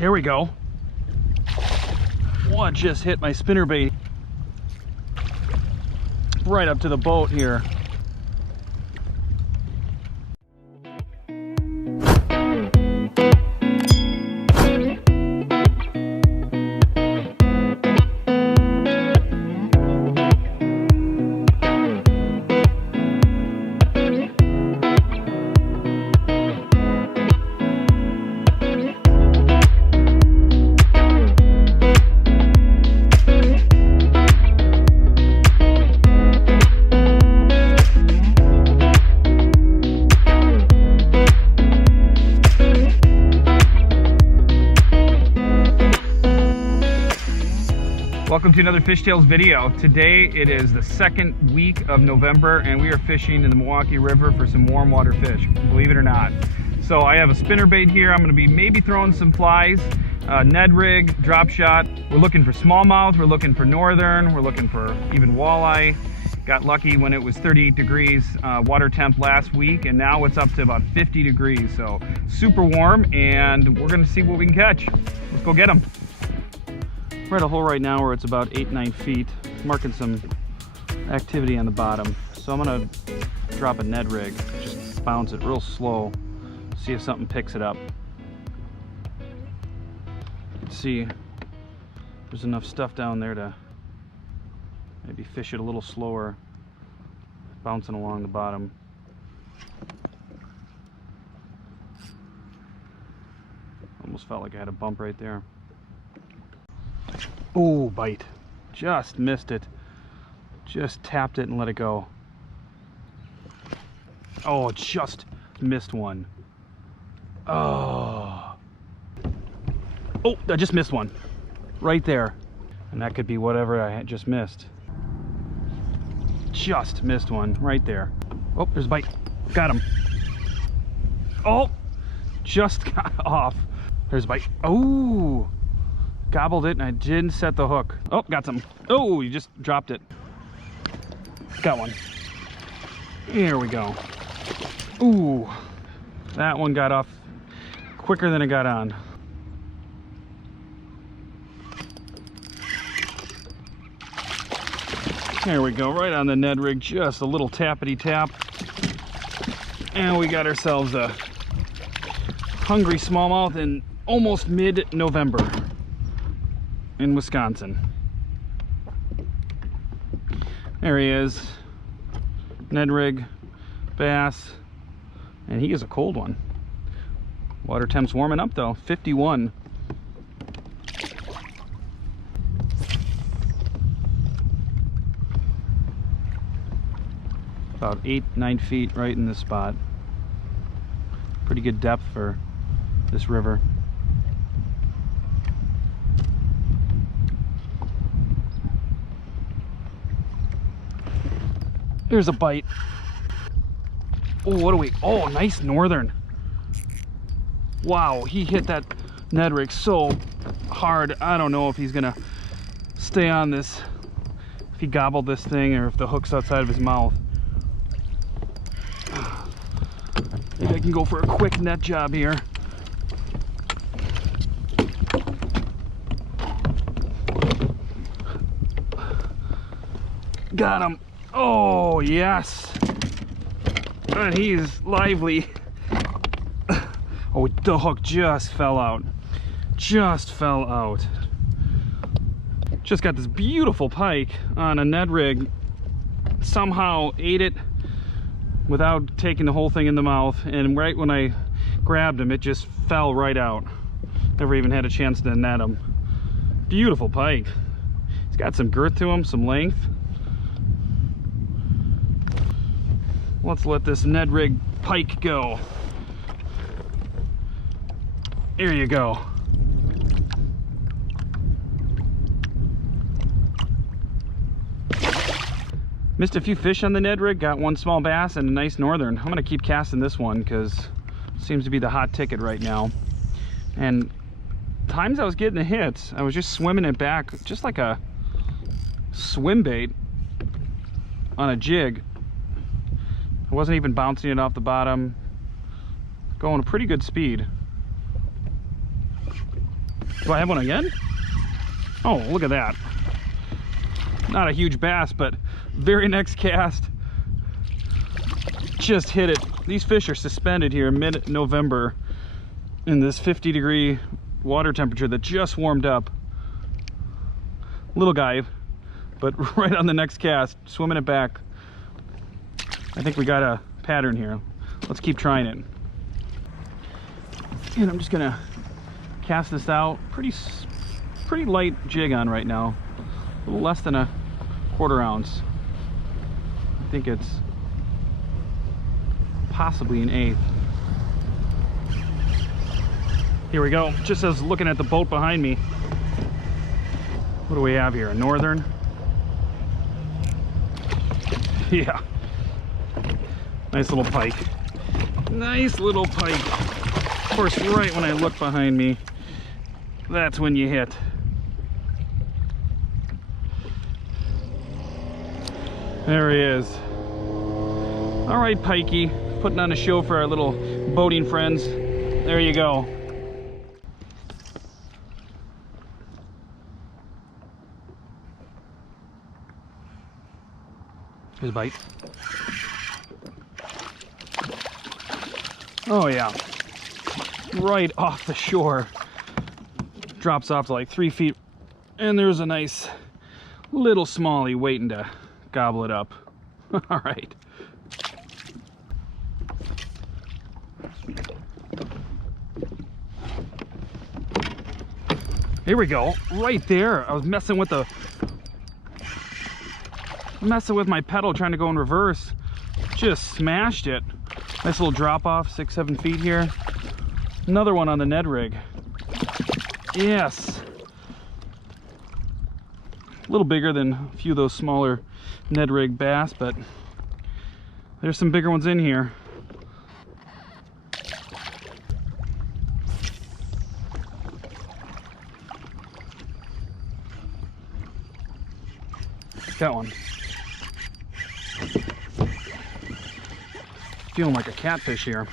Here we go. One just hit my spinnerbait right up to the boat here. Welcome to another Fish Tales video. Today it is the second week of November and we are fishing in the Milwaukee River for some warm water fish, believe it or not. So I have a spinnerbait here. I'm going to be maybe throwing some flies, Ned rig, drop shot. We're looking for smallmouth, we're looking for northern, we're looking for even walleye. Got lucky when it was 38 degrees water temp last week, and now it's up to about 50 degrees. So super warm, and we're going to see what we can catch. Let's go get them. We're at a hole right now where it's about 8-9 feet, marking some activity on the bottom. So I'm gonna drop a Ned rig, just bounce it real slow, see if something picks it up. Let's see, there's enough stuff down there to maybe fish it a little slower, bouncing along the bottom. Almost felt like I had a bump right there. Oh, bite. Just missed it. Just tapped it and let it go. Oh, just missed one. Oh. Oh, I just missed one. Right there. And that could be whatever I had just missed. Just missed one right there. Oh, there's a bite. Got him. Oh, just got off. There's a bite. Oh. Gobbled it and I didn't set the hook. Oh, got some. Oh, you just dropped it. Got one. Here we go. Ooh, that one got off quicker than it got on. There we go, right on the Ned rig, just a little tappity tap. And we got ourselves a hungry smallmouth in almost mid-November. In Wisconsin. There he is. Ned rig, bass, and he is a cold one. Water temp's warming up though, 51. About 8-9 feet right in this spot. Pretty good depth for this river. There's a bite. Oh, what do we? Oh, nice northern. Wow, he hit that Ned rig so hard. I don't know if he's gonna stay on this, if he gobbled this thing or if the hook's outside of his mouth. Maybe I can go for a quick net job here. Got him. Oh, yes. And he's lively. Oh, the hook just fell out. Just fell out. Just got this beautiful pike on a Ned rig. Somehow ate it without taking the whole thing in the mouth. And right when I grabbed him, it just fell right out. Never even had a chance to net him. Beautiful pike. He's got some girth to him, some length. Let's let this Ned rig pike go. Here you go. Missed a few fish on the Ned rig, got one small bass and a nice northern. I'm gonna keep casting this one because it seems to be the hot ticket right now. And times I was getting the hits, I was just swimming it back just like a swim bait on a jig. I wasn't even bouncing it off the bottom. Going a pretty good speed. Do I have one again? Oh, look at that. Not a huge bass, but very next cast, just hit it. These fish are suspended here mid-November in this 50-degree water temperature that just warmed up. Little guy, but right on the next cast, swimming it back. I think we got a pattern here. Let's keep trying it. And I'm just gonna cast this out. Pretty light jig on right now. A little less than a quarter ounce. I think it's possibly an eighth. Here we go. Just as looking at the boat behind me. What do we have here? A northern? Yeah. Nice little pike. Nice little pike. Of course, right when I look behind me, that's when you hit. There he is. All right, pikey. Putting on a show for our little boating friends. There you go. Here's a bite. Oh yeah. Right off the shore. Drops off to like 3 feet. And there's a nice little smallie waiting to gobble it up. All right. Here we go. Right there. I was messing with my pedal trying to go in reverse. Just smashed it. Nice little drop off, 6-7 feet here. Another one on the Ned rig. Yes. A little bigger than a few of those smaller Ned rig bass, but there's some bigger ones in here. Got one. Feeling like a catfish here.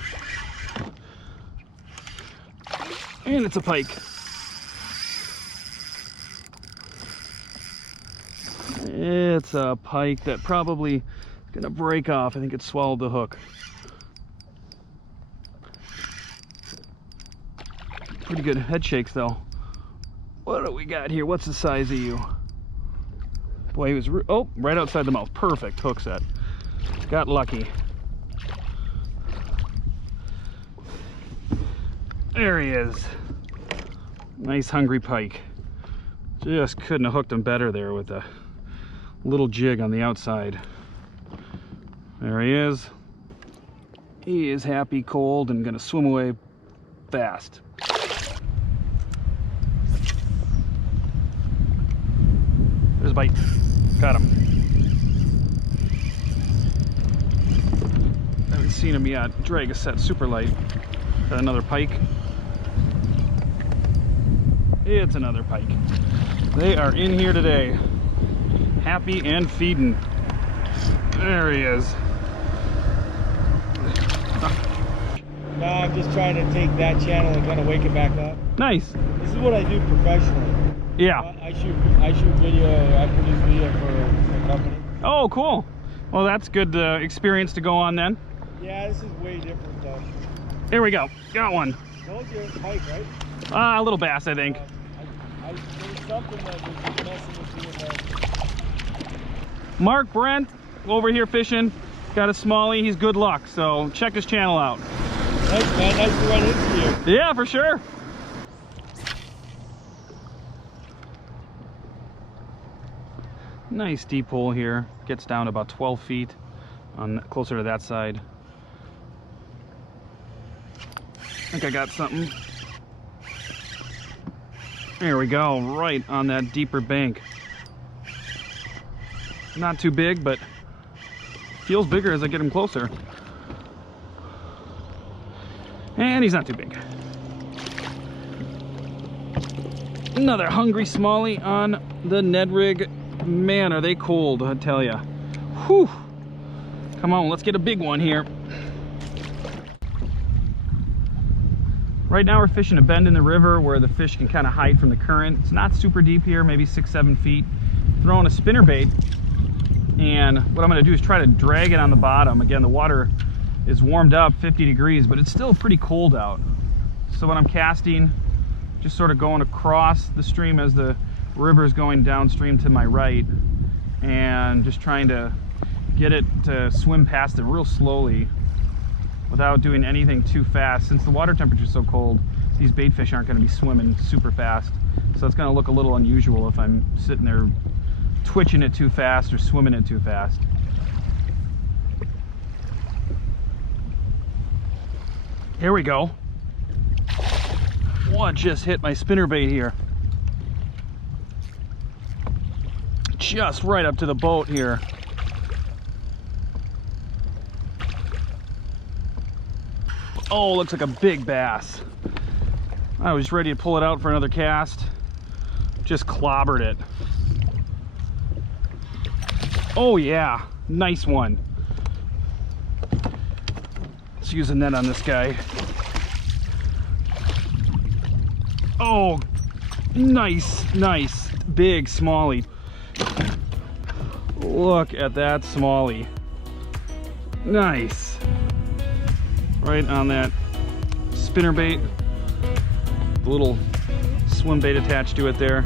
And it's a pike. It's a pike that probably gonna break off. I think it swallowed the hook. Pretty good head shakes though. What do we got here? What's the size of you? Boy, he was right outside the mouth. Perfect hook set. Got lucky. There he is. Nice hungry pike. Just couldn't have hooked him better there with a little jig on the outside. There he is. He is happy, cold, and gonna swim away fast. There's a bite. Got him. Haven't seen him yet. Drag is set super light. Got another pike. It's another pike. They are in here today. Happy and feeding. There he is. No, I'm just trying to take that channel and kind of wake it back up. Nice. This is what I do professionally. Yeah. I shoot video. I produce video for a company. Oh, cool. Well, that's good experience to go on then. Yeah, this is way different though. Here we go. Got one. Told you it's pike, right? A little bass, I think. There's something that was just messing with me in there. Mark Brent over here fishing. Got a smallie. He's good luck. So check his channel out. Thanks, man. Nice to run into you. Yeah, for sure. Nice deep hole here. Gets down about 12 feet on closer to that side. I think I got something. There we go, right on that deeper bank. Not too big, but feels bigger as I get him closer. And he's not too big. Another hungry smallie on the Ned rig. Man, are they cold, I tell ya. Whew. Come on, let's get a big one here. Right now we're fishing a bend in the river where the fish can kind of hide from the current. It's not super deep here, maybe 6-7 feet. Throwing a spinnerbait, and what I'm going to do is try to drag it on the bottom. Again, the water is warmed up 50 degrees, but it's still pretty cold out. So when I'm casting, just sort of going across the stream as the river is going downstream to my right, and just trying to get it to swim past it real slowly without doing anything too fast. Since the water temperature is so cold, these bait fish aren't going to be swimming super fast. So it's going to look a little unusual if I'm sitting there twitching it too fast or swimming it too fast. Here we go. What just hit my spinnerbait here? Just right up to the boat here. Oh, looks like a big bass. I was ready to pull it out for another cast. Just clobbered it. Oh yeah, nice one. Let's use a net on this guy. Oh, nice, nice, big smallie. Look at that smallie. Nice. Right on that spinnerbait. The little swim bait attached to it there.